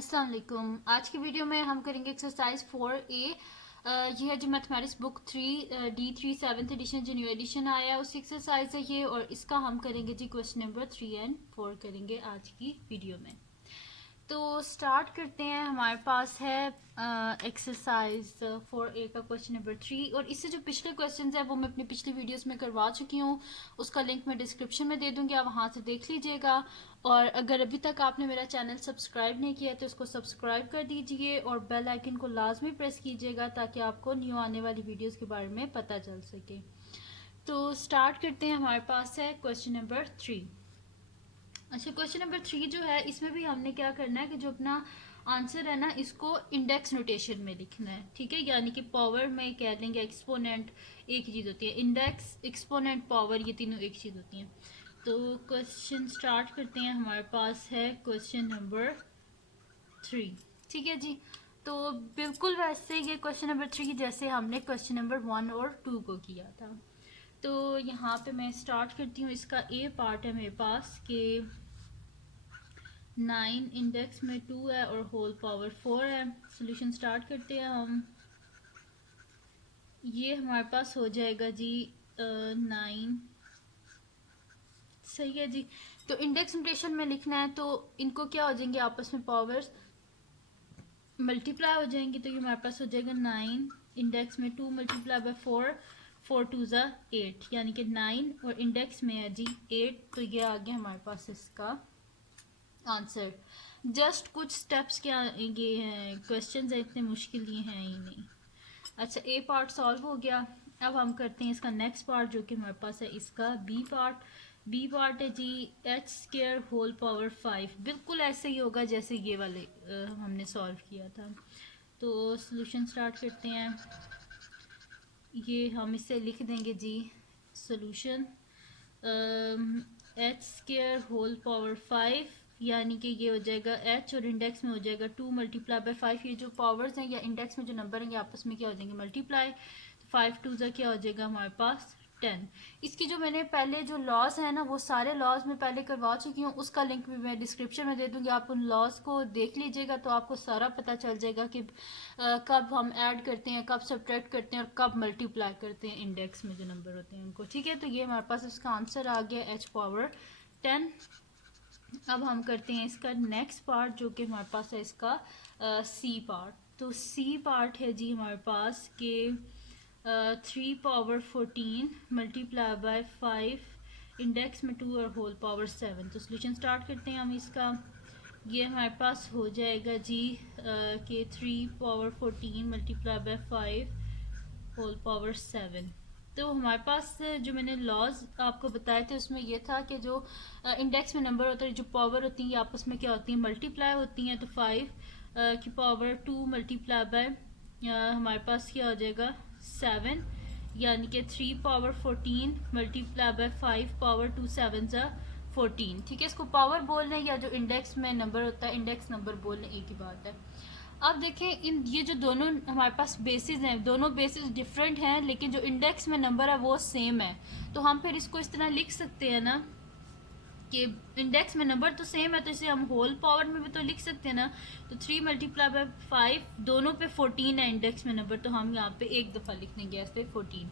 अस्सलाम वालेकुम। आज की वीडियो में हम करेंगे एक्सरसाइज 4A। ये है जो mathematics book 3 D3 7th edition जो न्यू एडिशन आया है उस एक्सरसाइज है ये, और इसका हम करेंगे जी क्वेश्चन नंबर 3 एंड 4 करेंगे आज की वीडियो में। तो स्टार्ट करते हैं। हमारे पास है एक्सरसाइज 4A का क्वेश्चन नंबर 3, और इससे जो पिछले क्वेश्चंस है वो मैं अपनी पिछली वीडियोस में करवा चुकी हूँ। उसका लिंक मैं डिस्क्रिप्शन में दे दूंगी, आप वहाँ से देख लीजिएगा। और अगर अभी तक आपने मेरा चैनल सब्सक्राइब नहीं किया तो उसको सब्सक्राइब कर दीजिए और बेल आइकन को लाजमी प्रेस कीजिएगा ताकि आपको न्यू आने वाली वीडियोज़ के बारे में पता चल सके। तो स्टार्ट करते हैं। हमारे पास है क्वेश्चन नंबर 3। अच्छा, क्वेश्चन नंबर 3 जो है इसमें भी हमने क्या करना है कि जो अपना आंसर है ना इसको इंडेक्स नोटेशन में लिखना है, ठीक है। यानी कि पावर में कह देंगे एक्सपोनेंट एक ही चीज़ होती है, इंडेक्स एक्सपोनेंट पावर ये तीनों एक चीज़ होती हैं। तो क्वेश्चन स्टार्ट करते हैं। हमारे पास है क्वेश्चन नंबर 3, ठीक है जी। तो बिल्कुल वैसे ये क्वेश्चन नंबर 3 जैसे हमने क्वेश्चन नंबर 1 और 2 को किया था। तो यहाँ पे मैं स्टार्ट करती हूँ। इसका ए पार्ट है मेरे पास कि 9 इंडेक्स में 2 है और होल पावर 4 है। सोल्यूशन स्टार्ट करते हैं हम। ये हमारे पास हो जाएगा जी 9, सही है जी। तो इंडेक्स नोटेशन में लिखना है तो इनको क्या हो जाएंगे, आपस में पावर्स मल्टीप्लाई हो जाएंगी। तो ये हमारे पास हो जाएगा 9 इंडेक्स में 2 मल्टीप्लाई बाय 4, 4 2 ज़ा 8, यानी कि 9 और इंडेक्स में है जी 8। तो ये आ गया हमारे पास इसका आंसर। जस्ट कुछ स्टेप्स क्या ये हैं, क्वेश्चन है इतने मुश्किल ये हैं ही नहीं। अच्छा, ए पार्ट सॉल्व हो गया। अब हम करते हैं इसका नेक्स्ट पार्ट जो कि हमारे पास है इसका बी पार्ट। बी पार्ट है G H square whole power 5। बिल्कुल ऐसे ही होगा जैसे ये वाले हमने सॉल्व किया था। तो सॉल्यूशन स्टार्ट करते हैं। ये हम इसे लिख देंगे जी solution H square whole power 5, यानी कि ये हो जाएगा एच और इंडेक्स में हो जाएगा 2 मल्टीप्लाई बाय 5। ये जो पावर्स हैं या इंडेक्स में जो नंबर हैं ये आपस में क्या हो जाएंगे, मल्टीप्लाई। 5 2 ज़ा क्या हो जाएगा हमारे पास 10। इसकी जो मैंने पहले जो लॉज है ना वो सारे लॉज में पहले करवा चुकी हूँ, उसका लिंक भी मैं डिस्क्रिप्शन में दे दूंगी। आप उन लॉज को देख लीजिएगा तो आपको सारा पता चल जाएगा कि कब हम ऐड करते हैं, कब सब्ट्रैक्ट करते हैं और कब मल्टीप्लाई करते हैं इंडेक्स में जो नंबर होते हैं उनको, ठीक है। तो ये हमारे पास इसका आंसर आ गया एच पावर 10। अब हम करते हैं इसका नेक्स्ट पार्ट जो कि हमारे पास है इसका सी पार्ट। तो सी पार्ट है जी हमारे पास के 3 पावर 14 मल्टीप्लाई बाय 5 इंडेक्स में 2 और होल पावर 7। तो सोल्यूशन स्टार्ट करते हैं हम इसका। ये हमारे पास हो जाएगा जी के 3 power 14 multiply by 5 whole power 7। तो हमारे पास जो मैंने लॉज आपको बताए थे उसमें ये था कि जो इंडेक्स में नंबर होता है, जो पावर होती हैं ये आपस में क्या होती हैं, मल्टीप्लाई होती हैं। तो 5 की पावर 2 मल्टीप्लाई बाय हमारे पास क्या हो जाएगा 7, यानी कि 3 पावर 14 मल्टीप्लाई बाय 5 पावर 2 7 ज़ा 14, ठीक है। इसको पावर बोल रहे हैं या जो इंडेक्स में नंबर होता है इंडेक्स नंबर बोल रहे हैं, एक ही बात है। अब देखें इन ये जो दोनों हमारे पास बेसिस हैं, दोनों बेसिस डिफरेंट हैं लेकिन जो इंडेक्स में नंबर है वो सेम है। तो हम फिर इसको इस तरह लिख सकते हैं ना कि इंडेक्स में नंबर तो सेम है तो इसे हम होल पावर में भी तो लिख सकते हैं ना। तो 3 मल्टीप्लाई बाय 5 दोनों पे 14 है इंडेक्स में नंबर, तो हम यहाँ पे एक दफ़ा लिख देंगे ऐसे 14।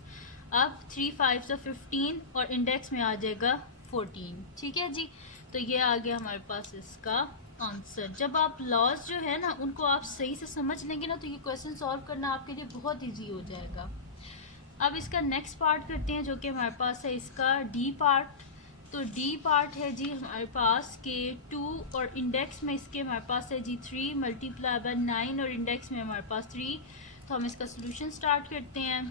अब 3 5 से 15 और इंडेक्स में आ जाएगा 14, ठीक है जी। तो ये आ गया हमारे पास इसका आंसर। जब आप लॉज जो है ना उनको आप सही से समझ लेंगे ना तो ये क्वेश्चन सॉल्व करना आपके लिए बहुत ईजी हो जाएगा। अब इसका नेक्स्ट पार्ट करते हैं जो कि हमारे पास है इसका डी पार्ट। तो डी पार्ट है जी हमारे पास के 2 और इंडेक्स में इसके हमारे पास है जी 3 मल्टीप्लाई बाय 9 और इंडेक्स में हमारे पास 3। तो हम इसका सोल्यूशन स्टार्ट करते हैं।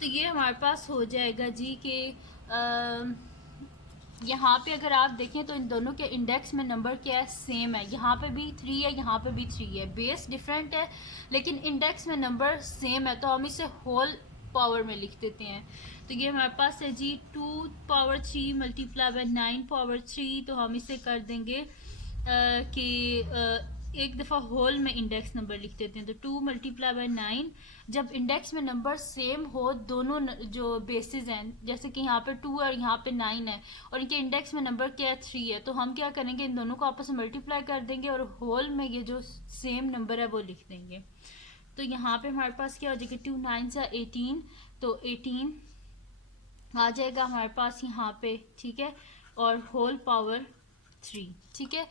तो ये हमारे पास हो जाएगा जी कि यहाँ पे अगर आप देखें तो इन दोनों के इंडेक्स में नंबर क्या है, सेम है। यहाँ पे भी 3 है, यहाँ पे भी 3 है, बेस डिफरेंट है लेकिन इंडेक्स में नंबर सेम है। तो हम इसे होल पावर में लिख देते हैं। तो ये हमारे पास है जी 2 पावर 3 मल्टीप्लाई बाय 9 पावर 3। तो हम इसे कर देंगे कि एक दफ़ा होल में इंडेक्स नंबर लिख देते हैं। तो 2 मल्टीप्लाई बाई 9, जब इंडेक्स में नंबर सेम हो दोनों जो बेसिस हैं, जैसे कि यहाँ पे 2 और यहाँ पे 9 है और इनके इंडेक्स में नंबर क्या है 3 है, तो हम क्या करेंगे इन दोनों को आपस में मल्टीप्लाई कर देंगे और होल में ये जो सेम नंबर है वो लिख देंगे। तो यहाँ पे हमारे पास क्या हो जाएगा 2 9 से 18, तो 18 आ जाएगा हमारे पास यहाँ पे, ठीक है, और होल पावर 3, ठीक है।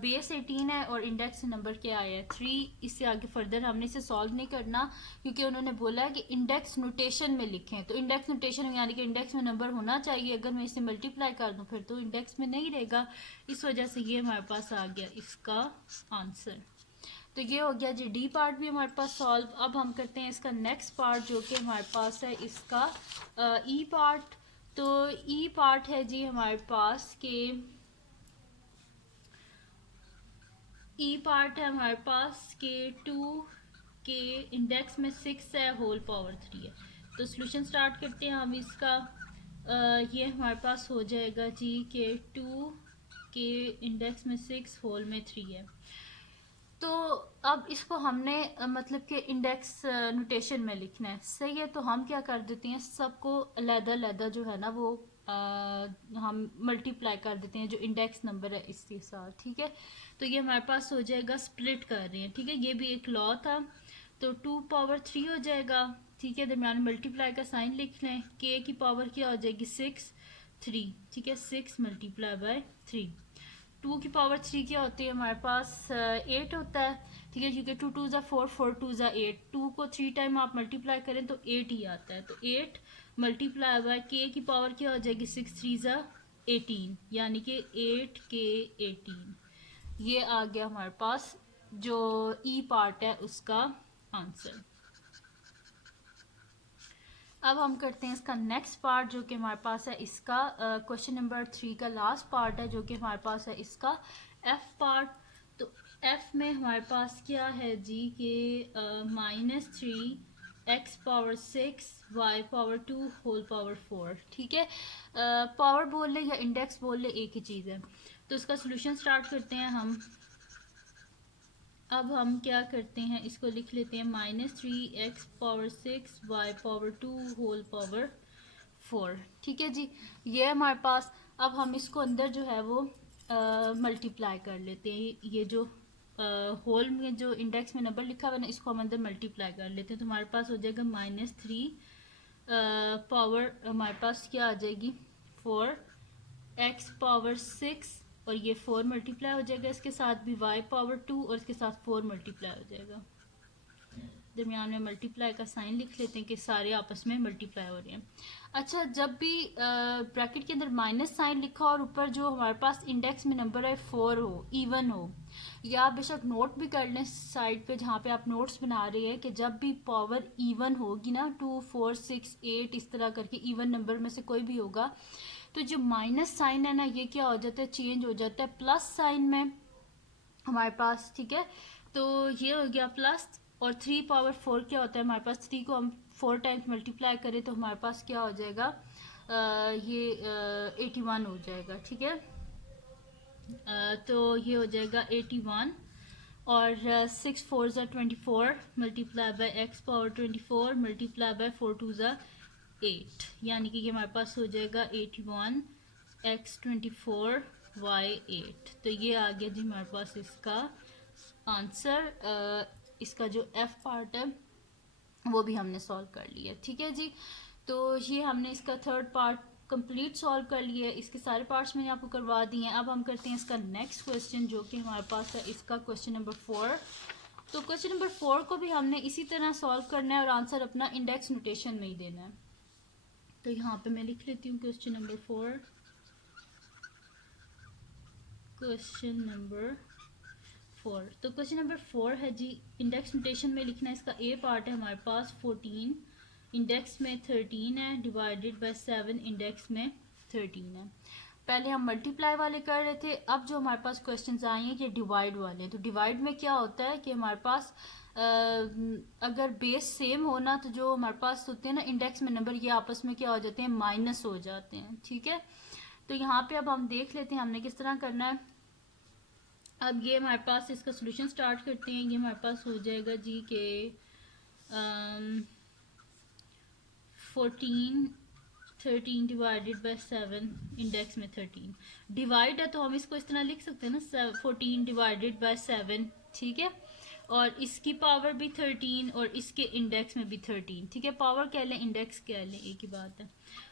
बेस 18 है और इंडेक्स नंबर क्या आया है 3। इससे आगे फर्दर हमने इसे सॉल्व नहीं करना क्योंकि उन्होंने बोला है कि इंडेक्स नोटेशन में लिखें, तो इंडेक्स नोटेशन यानी कि इंडेक्स में नंबर होना चाहिए। अगर मैं इसे मल्टीप्लाई कर दूं फिर तो इंडेक्स में नहीं रहेगा, इस वजह से ये हमारे पास आ गया इसका आंसर। तो ये हो गया जी डी पार्ट भी हमारे पास सॉल्व। अब हम करते हैं इसका नेक्स्ट पार्ट जो कि हमारे पास है इसका ई पार्ट। तो ई पार्ट है जी हमारे पास के ई पार्ट है हमारे पास के 2 के इंडेक्स में 6 है, होल पावर 3 है। तो सोल्यूशन स्टार्ट करते हैं हम इसका। ये हमारे पास हो जाएगा जी के 2 के इंडेक्स में 6 होल में 3 है। तो अब इसको हमने मतलब कि इंडेक्स नोटेशन में लिखना है, सही है। तो हम क्या कर देते हैं सबको अलग-अलग जो है ना वो हम मल्टीप्लाई कर देते हैं जो इंडेक्स नंबर है इसके साथ, ठीक है। तो ये हमारे पास हो जाएगा, स्प्लिट कर रहे हैं, ठीक है, ये भी एक लॉ था। तो 2 पावर 3 हो जाएगा, ठीक है, दरम्यान मल्टीप्लाई का साइन लिख लें। के की पावर क्या हो जाएगी 6 3, ठीक है, 6 मल्टीप्लाई बाय 3। 2 की पावर 3 क्या होती है हमारे पास 8 होता है, ठीक है, क्योंकि 2 2 ज़ा 4 4 2 ज़ा 8, 2 को 3 टाइम आप मल्टीप्लाई करें तो 8 ही आता है। तो 8 मल्टीप्लाई बाय के की पावर क्या हो जाएगी 6 3 ज़ा 18, यानी कि 8 के 18। ये आ गया हमारे पास जो ई पार्ट है उसका आंसर। अब हम करते हैं इसका नेक्स्ट पार्ट जो कि हमारे पास है इसका क्वेश्चन नंबर 3 का लास्ट पार्ट है जो कि हमारे पास है इसका एफ पार्ट। तो एफ में हमारे पास क्या है जी कि -3 x power 6 y power 2 whole power 4, ठीक है। पावर बोल ले या इंडेक्स बोल ले एक ही चीज़ है। तो इसका सोल्यूशन स्टार्ट करते हैं हम। अब हम क्या करते हैं इसको लिख लेते हैं -3 x power 6 y power 2 whole power 4, ठीक है जी। ये हमारे पास, अब हम इसको अंदर जो है वो मल्टीप्लाई कर लेते हैं। ये जो होल में जो इंडेक्स में नंबर लिखा हुआ है ना इसको हम अंदर मल्टीप्लाई कर लेते हैं। तो हमारे पास हो जाएगा -3 पावर हमारे पास क्या आ जाएगी 4 x पावर 6 और ये 4 मल्टीप्लाई हो जाएगा इसके साथ भी y पावर 2 और इसके साथ 4 मल्टीप्लाई हो जाएगा। दरमियान में मल्टीप्लाई का साइन लिख लेते हैं कि सारे आपस में मल्टीप्लाई हो रहे हैं। अच्छा, जब भी ब्रैकेट के अंदर माइनस साइन लिखा और ऊपर जो हमारे पास इंडेक्स में नंबर है 4 हो, इवन हो, या आप बेशक नोट भी कर लें साइड पे जहाँ पे आप नोट्स बना रहे हैं कि जब भी पावर इवन होगी ना 2 4 6 8 इस तरह करके इवन नंबर में से कोई भी होगा तो जो माइनस साइन है ना ये क्या हो जाता है चेंज हो जाता है प्लस साइन में हमारे पास, ठीक है। तो ये हो गया प्लस, और 3 पावर 4 क्या होता है हमारे पास 3 को हम 4 टाइम्स मल्टीप्लाई करें तो हमारे पास क्या हो जाएगा ये 81 हो जाएगा, ठीक है। तो ये हो जाएगा 81 और 6 4 ज़ा 24 multiply by x power 24 multiply by 4 2 ज़ा 8, यानी कि ये हमारे पास हो जाएगा 81 x 24 y 8। तो ये आ गया जी हमारे पास इसका आंसर। इसका जो f पार्ट है वो भी हमने सॉल्व कर लिया, ठीक है जी। तो ये हमने इसका थर्ड पार्ट कंप्लीट सॉल्व कर लिया है, इसके सारे पार्ट्स मैंने आपको करवा दिए हैं। अब हम करते हैं इसका नेक्स्ट क्वेश्चन जो कि हमारे पास है इसका क्वेश्चन नंबर 4। तो क्वेश्चन नंबर 4 को भी हमने इसी तरह सॉल्व करना है और आंसर अपना इंडेक्स नोटेशन में ही देना है। तो यहाँ पे मैं लिख लेती हूँ क्वेश्चन नंबर 4। क्वेश्चन नंबर 4, तो क्वेश्चन नंबर 4 है जी इंडेक्स नोटेशन में लिखना है। इसका ए पार्ट है हमारे पास 14 इंडेक्स में 13 है डिवाइडेड बाय 7 इंडेक्स में 13 है। पहले हम मल्टीप्लाई वाले कर रहे थे, अब जो हमारे पास क्वेश्चंस आए हैं ये डिवाइड वाले। तो डिवाइड में क्या होता है कि हमारे पास अगर बेस सेम हो ना तो जो हमारे पास होते हैं ना इंडेक्स में नंबर ये आपस में क्या हो जाते हैं माइनस हो जाते हैं, ठीक है। तो यहाँ पे अब हम देख लेते हैं हमने किस तरह करना है। अब ये हमारे पास इसका सोल्यूशन स्टार्ट करते हैं। ये हमारे पास हो जाएगा जी के 14 13 डिवाइडेड बाय 7 इंडेक्स में 13 डिवाइड है तो हम इसको इस तरह लिख सकते हैं ना 14 डिवाइडेड बाय 7, ठीक है। और इसकी पावर भी 13 और इसके इंडेक्स में भी 13, ठीक है। पावर कह लें इंडेक्स कह लें एक ही बात है।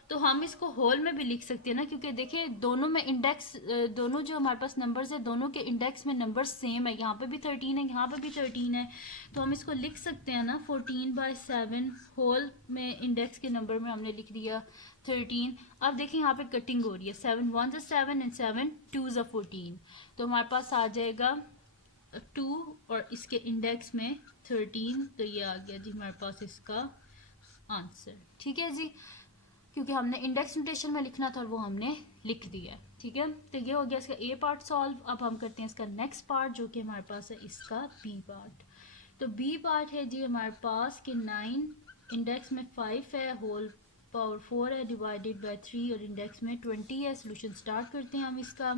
तो हम इसको होल में भी लिख सकते हैं ना, क्योंकि देखिए दोनों में इंडेक्स, दोनों जो हमारे पास नंबर्स है दोनों के इंडेक्स में नंबर सेम है। यहाँ पे भी 13 है, यहाँ पे भी 13 है, तो हम इसको लिख सकते हैं ना 14/7 होल में इंडेक्स के नंबर में हमने लिख दिया 13। अब देखिए यहाँ पे कटिंग हो रही है, 7 1 7 एंड 7 2 14, तो हमारे पास आ जाएगा 2 और इसके इंडेक्स में 13। तो ये आ गया जी हमारे पास इसका आंसर, ठीक है जी, क्योंकि हमने इंडेक्स नोटेशन में लिखना था और वो हमने लिख दिया, ठीक है। तो ये हो गया इसका ए पार्ट सॉल्व। अब हम करते हैं इसका नेक्स्ट पार्ट जो कि हमारे पास है इसका बी पार्ट। तो बी पार्ट है जी हमारे पास कि 9 इंडेक्स में 5 है, होल पावर 4 है, डिवाइडेड बाय 3 और इंडेक्स में 20 है। सोल्यूशन स्टार्ट करते हैं हम इसका।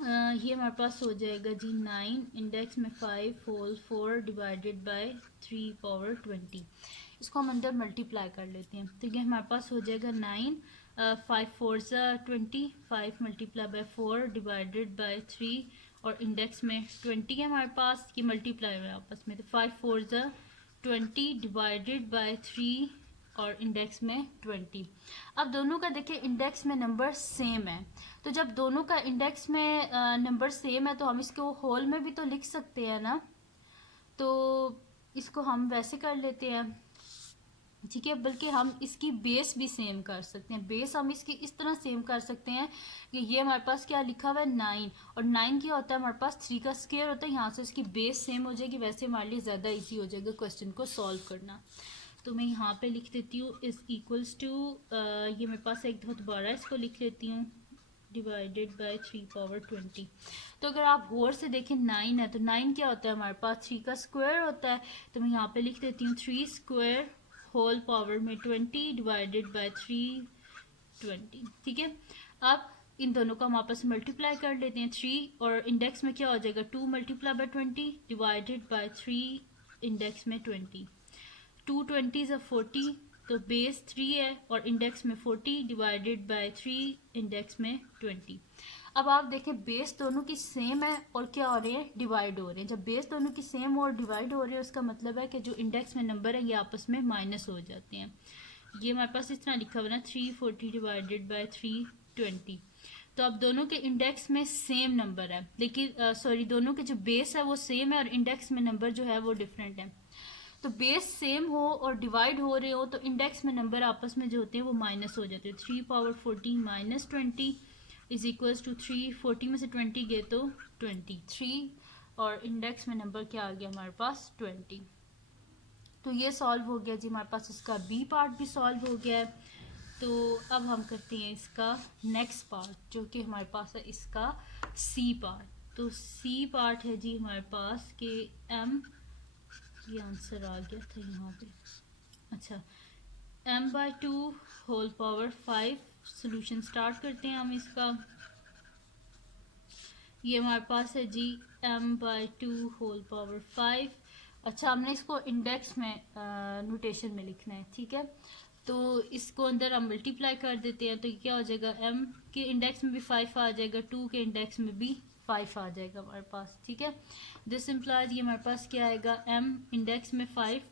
ये हमारे पास हो जाएगा जी 9 इंडेक्स में 5 होल 4 डिवाइडेड बाय 3 पावर 20। इसको हम अंदर मल्टीप्लाई कर लेते हैं। तो ये हमारे पास हो जाएगा 9 5 4 20, 5 मल्टीप्लाई बाय 4 डिवाइडेड बाय 3 और इंडेक्स में 20 है हमारे पास। ये मल्टीप्लाई है आपस में, तो 5 4 20 डिवाइडेड बाय 3 और इंडेक्स में 20। अब दोनों का देखिए इंडेक्स में नंबर सेम है, तो जब दोनों का इंडेक्स में नंबर सेम है तो हम इसको होल में भी तो लिख सकते हैं ना। तो इसको हम वैसे कर लेते हैं, ठीक है। बल्कि हम इसकी बेस भी सेम कर सकते हैं। बेस हम इसकी इस तरह सेम कर सकते हैं कि ये हमारे पास क्या लिखा हुआ है 9, और 9 क्या होता है हमारे पास 3 का स्क्वायर होता है। यहाँ से इसकी बेस सेम हो जाएगी, वैसे हमारे लिए ज़्यादा ईजी हो जाएगा क्वेश्चन को सॉल्व करना। तो मैं यहाँ पे लिख देती हूँ इज इक्वल्स टू, ये मेरे पास एक दफ़ा दोबारा इसको लिख लेती हूँ, डिवाइडेड बाय 3 पावर 20। तो अगर आप गौर से देखें 9 है तो 9 क्या होता है हमारे पास 3 का स्क्वायर होता है। तो मैं यहाँ पे लिख देती हूँ 3 स्क्वायर होल पावर में 20 डिवाइडेड बाय 320, ठीक है। अब इन दोनों को हम आपस में मल्टीप्लाई कर लेते हैं। 3 और इंडेक्स में क्या हो जाएगा 2 multiply bye 20 divided by 3 index में 20। 2 20 40, तो बेस 3 है और इंडेक्स में 40 डिवाइडेड बाय 3 इंडेक्स में 20। अब आप देखें बेस दोनों की सेम है और क्या हो रहे हैं डिवाइड हो रहे हैं। जब बेस दोनों की सेम और डिवाइड हो रहे हैं उसका मतलब है कि जो इंडेक्स में नंबर है ये आपस में माइनस हो जाते हैं। ये हमारे पास इस तरह लिखा हुआ ना 340 डिवाइडेड बाय 320। तो अब दोनों के इंडेक्स में सेम नंबर है, लेकिन सॉरी दोनों के जो बेस है वो सेम है और इंडेक्स में नंबर जो है वो डिफरेंट है। तो बेस सेम हो और डिवाइड हो रहे हो तो इंडेक्स में नंबर आपस में जो होते हैं वो माइनस हो जाते हैं। 3 power 14 minus 20 is equals to 3, 40 में से 20 गए तो 23 और इंडेक्स में नंबर क्या आ गया हमारे पास 20। तो ये सॉल्व हो गया जी हमारे पास, इसका बी पार्ट भी सॉल्व हो गया है। तो अब हम करते हैं इसका नेक्स्ट पार्ट जो कि हमारे पास है इसका सी पार्ट। तो सी पार्ट है जी हमारे पास के एम, ये आंसर आ गया था यहाँ पे, अच्छा m/2 whole power 5। Solution start करते हैं हम इसका। ये हमारे पास है जी m/2 होल पावर 5। अच्छा हमने इसको इंडेक्स में नोटेशन में लिखना है, ठीक है। तो इसको अंदर हम मल्टीप्लाई कर देते हैं तो क्या हो जाएगा m के इंडेक्स में भी 5 आ जाएगा, 2 के इंडेक्स में भी 5 आ जाएगा हमारे पास, ठीक है। दिस इम्प्लाइज ये हमारे पास क्या आएगा m इंडेक्स में 5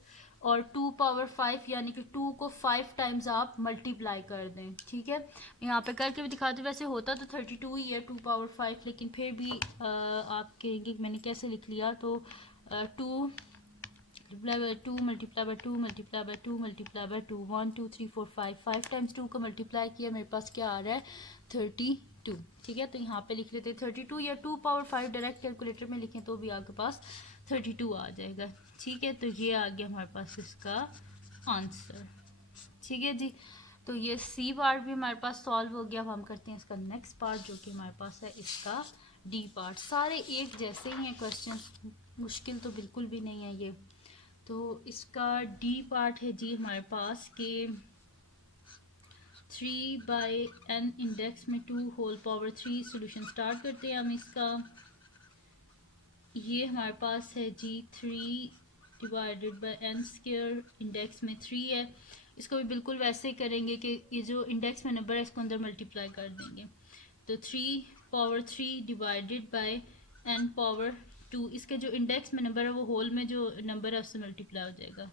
और 2 पावर 5 यानी कि 2 को 5 टाइम्स आप मल्टीप्लाई कर दें, ठीक है। यहाँ पे करके भी दिखाते, वैसे होता तो 32 ही है 2 पावर 5, लेकिन फिर भी आप कहेंगे कि मैंने कैसे लिख लिया। तो 2 multiply bye 2 multiply bye 2 multiply bye 2 multiply bye 2, 1 2 3 4 5 times 2 को मल्टीप्लाई किया मेरे पास क्या आ रहा है 32, ठीक है। तो यहाँ पे लिख लेते हैं 32 या 2 पावर 5 डायरेक्ट कैलकुलेटर में लिखें तो भी आपके पास 32 आ जाएगा, ठीक है। तो ये आ गया हमारे पास इसका आंसर, ठीक है जी। तो ये सी पार्ट भी हमारे पास सॉल्व हो गया। अब हम करते हैं इसका नेक्स्ट पार्ट जो कि हमारे पास है इसका डी पार्ट। सारे एक जैसे ही हैं क्वेश्चन, मुश्किल तो बिल्कुल भी नहीं है ये। तो इसका डी पार्ट है जी हमारे पास के 3/n इंडेक्स में 2 होल पावर 3 सोल्यूशन स्टार्ट करते हैं हम इसका। ये हमारे पास है जी 3/n² इंडेक्स में 3 है। इसको भी बिल्कुल वैसे ही करेंगे कि ये जो इंडेक्स में नंबर है इसको अंदर मल्टीप्लाई कर देंगे। तो 3/3 डिवाइडेड बाय n पावर 2, इसके जो इंडेक्स में नंबर है वो होल में जो नंबर है उससे मल्टीप्लाई हो जाएगा।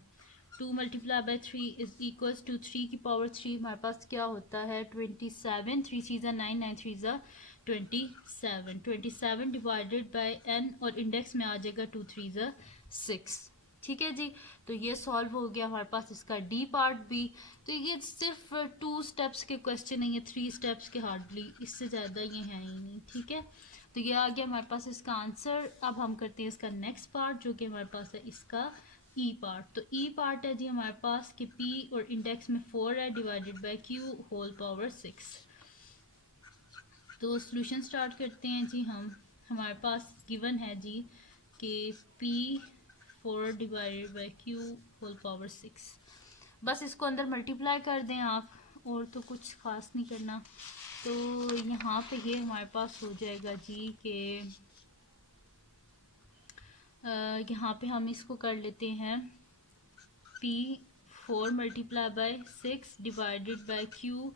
2 multiply by 3 is equals to 3 की पावर 3 हमारे पास क्या होता है 27। 3 3 9 9 3 27। 27 डिवाइडेड बाय n और इंडेक्स में आ जाएगा 2 3 6। ठीक है जी, तो ये सॉल्व हो गया हमारे पास इसका डी पार्ट भी। तो ये सिर्फ 2 स्टेप्स के क्वेश्चन है, ये 3 स्टेप्स के हार्डली, इससे ज़्यादा ये है ही नहीं। ठीक है, तो ये आ गया हमारे पास इसका आंसर। अब हम करते हैं इसका नेक्स्ट पार्ट जो कि हमारे पास है इसका ई पार्ट। तो ई पार्ट है जी हमारे पास कि पी और इंडेक्स में 4 है divided by Q whole power 6। तो सॉल्यूशन स्टार्ट करते हैं जी हम। हमारे पास गिवन है जी कि P 4 divided by Q whole power 6। बस इसको अंदर मल्टीप्लाई कर दें आप, और तो कुछ खास नहीं करना। तो यहाँ पे ये हमारे पास हो जाएगा जी कि यहाँ पे हम इसको कर लेते हैं P4 multiply by 6 divided by Q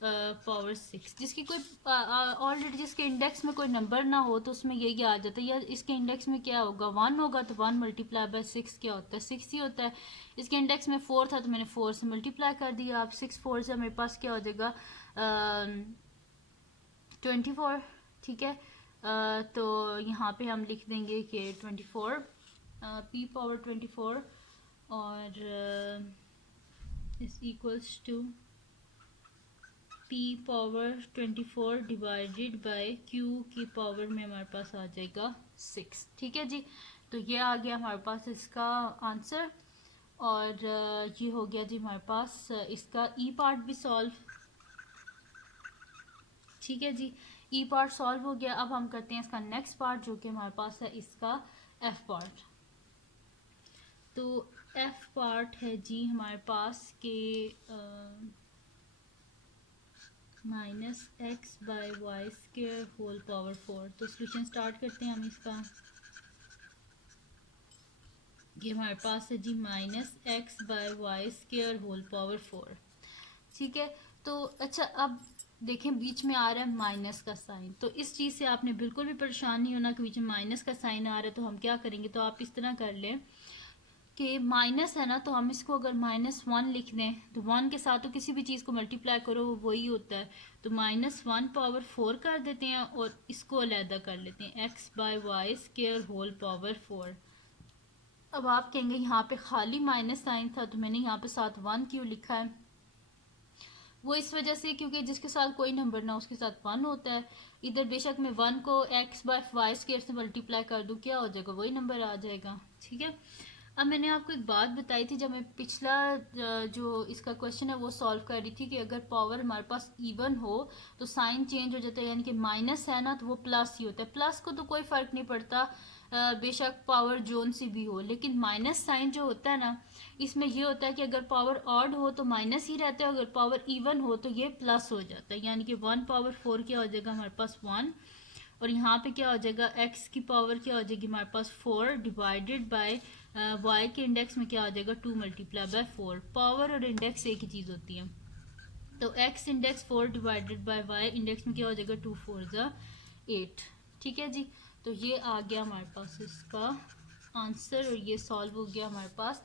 power 6, जिसकी कोई ऑलरेडी जिसके इंडेक्स में कोई नंबर ना हो तो उसमें यही आ जाता है। या इसके इंडेक्स में क्या होगा 1 होगा, तो 1 मल्टीप्लाई बाय 6 क्या होता है 6 ही होता है। इसके इंडेक्स में 4 था तो मैंने 4 से मल्टीप्लाई कर दिया। अब 6 4 से मेरे पास क्या हो जाएगा 24। ठीक है, तो यहाँ पे हम लिख देंगे कि 24 P पावर 24 और is equals to P power 24 divided by Q की पावर में हमारे पास आ जाएगा 6। ठीक है जी, तो ये आ गया हमारे पास इसका आंसर। और ये हो गया जी हमारे पास इसका ई पार्ट भी सॉल्व। ठीक है जी, ई पार्ट सॉल्व हो गया। अब हम करते हैं इसका नेक्स्ट पार्ट जो कि हमारे पास है इसका एफ पार्ट। तो एफ पार्ट है जी हमारे पास के -x/y² होल पावर 4। तो सॉल्यूशन स्टार्ट करते हैं हम इसका। ये हमारे पास है जी -x/y² होल पावर 4। ठीक है, तो अच्छा अब देखें बीच में आ रहा है माइनस का साइन। तो इस चीज़ से आपने बिल्कुल भी परेशान नहीं होना कि बीच में माइनस का साइन आ रहा है। तो हम क्या करेंगे, तो आप इस तरह कर लें कि माइनस है ना, तो हम इसको अगर -1 लिख दें तो 1 के साथ तो किसी भी चीज़ को मल्टीप्लाई करो वो वही होता है। तो -1 पावर 4 कर देते हैं और इसको अलहदा कर लेते हैं x/y² होल पावर 4। अब आप कहेंगे यहाँ पे खाली माइनस साइन था तो मैंने यहाँ पे साथ 1 क्यों लिखा है। वो इस वजह से क्योंकि जिसके साथ कोई नंबर ना उसके साथ 1 होता है। इधर बेशक मैं 1 को x/y² से मल्टीप्लाई कर दूँ, क्या हो जाएगा वही नंबर आ जाएगा। ठीक है, अब मैंने आपको एक बात बताई थी जब मैं पिछला जो इसका क्वेश्चन है वो सॉल्व कर रही थी कि अगर पावर हमारे पास इवन हो तो साइन चेंज हो जाता है, यानी कि माइनस है ना तो वो प्लस ही होता है। प्लस को तो कोई फर्क नहीं पड़ता बेशक पावर जोन सी भी हो, लेकिन माइनस साइन जो होता है ना इसमें ये होता है कि अगर पावर ऑड हो तो माइनस ही रहता है, अगर पावर इवन हो तो ये प्लस हो जाता है। यानी कि 1 पावर 4 क्या हो जाएगा हमारे पास 1, और यहाँ पे क्या हो जाएगा x की पावर क्या हो जाएगी हमारे पास 4 डिवाइडेड बाय y के इंडेक्स में क्या आ जाएगा 2 मल्टीप्लाई बाय 4। पावर और इंडेक्स एक ही चीज़ होती है। तो x index 4 divided bye y index में क्या हो जाएगा 2 4 8। ठीक है जी, तो ये आ गया हमारे पास इसका आंसर और ये सॉल्व हो गया हमारे पास।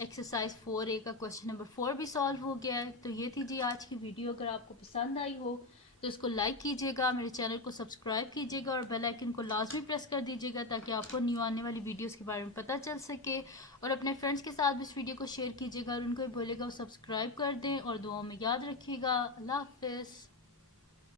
एक्सरसाइज 4A का क्वेश्चन नंबर 4 भी सॉल्व हो गया है। तो ये थी जी आज की वीडियो। अगर आपको पसंद आई हो तो इसको लाइक कीजिएगा, मेरे चैनल को सब्सक्राइब कीजिएगा और बेल आइकन को लाजमी प्रेस कर दीजिएगा ताकि आपको न्यू आने वाली वीडियोस के बारे में पता चल सके। और अपने फ्रेंड्स के साथ भी इस वीडियो को शेयर कीजिएगा और उनको भी बोलेगा वो सब्सक्राइब कर दें और दुआओं में याद रखिएगा। अल्लाह हाफिज़।